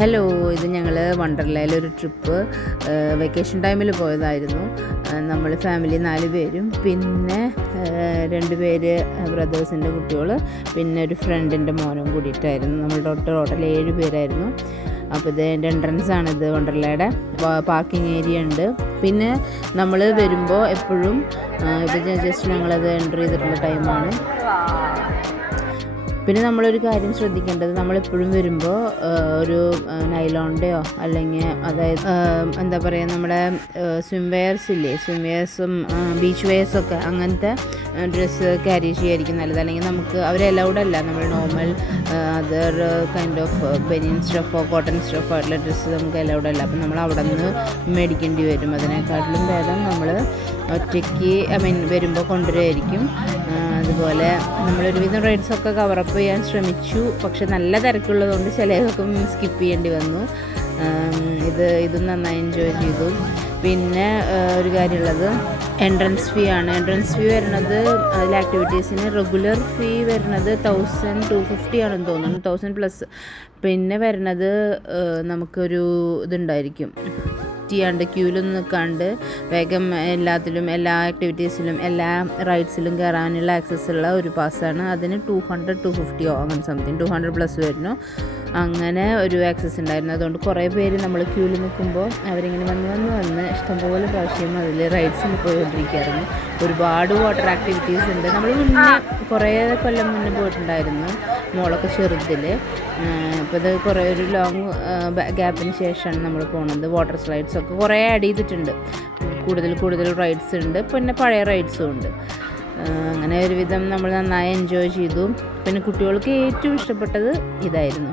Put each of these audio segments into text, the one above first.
Hello, ഇത് ഞങ്ങൾ വണ്ടർലയിലൊരു trip vacation ടൈമിൽ പോയതായിരുന്നു. നമ്മൾ ഫാമിലി 4 പേരും പിന്നെ 2 പേര് ബ്രദേഴ്സിൻ്റെ കുട്ടികൾ പിന്നെ ഒരു ഫ്രണ്ടിൻ്റെ മോനും കൂടിയിട്ടായിരുന്നു. നമ്മൾ ടോട്ടൽ 7 പേരായിരുന്നു. അപ്പോൾ ഇത് എൻ്റെ എൻട്രൻസ് ആണിത്. വണ്ടർലയുടെ പാർക്കിംഗ് ഏരിയ ഉണ്ട്. പിന്നെ നമ്മൾ വരുമ്പോൾ എപ്പോഴും ഇപ്പോൾ ജസ്റ്റ് ഞങ്ങളത് എൻ്റർ ചെയ്തിട്ടുള്ള ടൈമാണ്. പിന്നെ നമ്മളൊരു കാര്യം ശ്രദ്ധിക്കേണ്ടത്, നമ്മളെപ്പോഴും വരുമ്പോൾ ഒരു നൈലോണിൻ്റെയോ അല്ലെങ്കിൽ അതായത് എന്താ പറയുക, നമ്മുടെ സ്വിം വെയേഴ്സും ബീച്ച് വെയേഴ്സൊക്കെ അങ്ങനത്തെ ഡ്രസ്സ് ക്യാരി ചെയ്യായിരിക്കും നല്ലത്. അല്ലെങ്കിൽ നമുക്ക് അവർ അലൗഡ് അല്ല. നമ്മൾ normal other kind of banian സ്റ്റഫോ കോട്ടൺ സ്റ്റഫോ ആയിട്ടുള്ള ഡ്രസ്സ് നമുക്ക് അലൗഡ് അല്ല. അപ്പം നമ്മൾ അവിടെ നിന്ന് മേടിക്കേണ്ടി വരും. അതിനെക്കാട്ടിലും ഭേദം നമ്മൾ ഒറ്റയ്ക്ക് വരുമ്പോൾ കൊണ്ടുവരുമായിരിക്കും. അതുപോലെ നമ്മളൊരുവിധം റൈഡ്സൊക്കെ കവറപ്പ് ചെയ്യാൻ ശ്രമിച്ചു. പക്ഷെ നല്ല തിരക്കുള്ളതുകൊണ്ട് ചിലതൊക്കെ സ്കിപ്പ് ചെയ്യേണ്ടി വന്നു. ഇതും നന്നായി എൻജോയ് ചെയ്തു. പിന്നെ ഒരു കാര്യമുള്ളത് എൻട്രൻസ് ഫീ ആണ്. എൻട്രൻസ് ഫീ വരുന്നത് അതിൽ ആക്ടിവിറ്റീസിന് റെഗുലർ ഫീ വരുന്നത് 1250 ആണെന്ന് തോന്നുന്നു, 1000+. പിന്നെ വരുന്നത് നമുക്കൊരു ഇതുണ്ടായിരിക്കും, ചെയ്യാണ്ട് ക്യൂലൊന്നും നിൽക്കാണ്ട് വേഗം എല്ലാത്തിലും എല്ലാ ആക്ടിവിറ്റീസിലും എല്ലാ റൈഡ്സിലും കയറാനുള്ള ആക്സസ് ഉള്ള ഒരു പാസ്സാണ്. അതിന് 200-250 അങ്ങനെ സംതിങ് 200+ വരുന്നു. അങ്ങനെ ഒരു ആക്സസ് ഉണ്ടായിരുന്നു. അതുകൊണ്ട് കുറേ പേര് നമ്മൾ ക്യൂവിൽ നിൽക്കുമ്പോൾ അവരിങ്ങനെ വന്ന് ഇഷ്ടംപോലെ പ്രാവശ്യം അതിൽ റൈഡ്സിൽ പോയിക്കൊണ്ടിരിക്കുകയായിരുന്നു. ഒരുപാട് വാട്ടർ ആക്ടിവിറ്റീസ് ഉണ്ട്. നമ്മൾ കുറേ കൊല്ലം മുന്നേ പോയിട്ടുണ്ടായിരുന്നു, മോളൊക്കെ ചെറുതിൽ. അപ്പോൾ ഇത് കുറേ ഒരു ലോങ് ഗ്യാപ്പിന് ശേഷമാണ് നമ്മൾ പോകുന്നത്. വാട്ടർ സ്ലൈഡ്സൊക്കെ കുറേ ആഡ് ചെയ്തിട്ടുണ്ട്. കൂടുതൽ റൈഡ്സ് ഉണ്ട്, പിന്നെ പഴയ റൈഡ്സും ഉണ്ട്. അങ്ങനെ ഒരുവിധം നമ്മൾ നന്നായി എൻജോയ് ചെയ്തു. പിന്നെ കുട്ടികൾക്ക് ഏറ്റവും ഇഷ്ടപ്പെട്ടത് ഇതായിരുന്നു,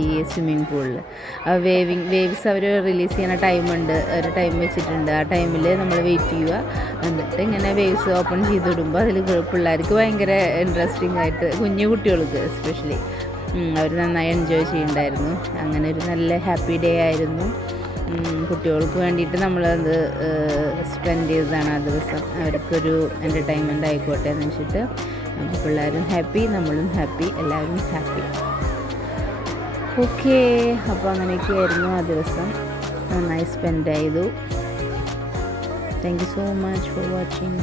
ഈ സ്വിമ്മിങ് പൂളിൽ വേവ്സ് അവർ റിലീസ് ചെയ്യുന്ന ടൈമുണ്ട്, ഒരു ടൈം വെച്ചിട്ടുണ്ട്. ആ ടൈമിൽ നമ്മൾ വെയിറ്റ് ചെയ്യുക. എന്നിട്ട് ഇങ്ങനെ വേവ്സ് ഓപ്പൺ ചെയ്തിടുമ്പോൾ അതിൽ പിള്ളേർക്ക് ഭയങ്കര ഇൻട്രസ്റ്റിംഗ് ആയിട്ട്, കുഞ്ഞു കുട്ടികൾക്ക് എസ്പെഷ്യലി അവർ നന്നായി എൻജോയ് ചെയ്യുന്നുണ്ടായിരുന്നു. അങ്ങനെ ഒരു നല്ല ഹാപ്പി ഡേ ആയിരുന്നു. കുട്ടികൾക്ക് വേണ്ടിയിട്ട് നമ്മളത് സ്പെൻഡ് ചെയ്തതാണ് ആ ദിവസം. അവർക്കൊരു എൻ്റർടൈൻമെൻ്റ് ആയിക്കോട്ടെ എന്ന് വെച്ചിട്ട്. അപ്പോൾ പിള്ളേരും ഹാപ്പി, നമ്മളും ഹാപ്പി, എല്ലാവരും ഹാപ്പി. ഓക്കേ, അപ്പോൾ അങ്ങനെയൊക്കെയായിരുന്നു ആ ദിവസം. നന്നായി സ്പെൻഡ് ചെയ്തു. Thank you so much for watching.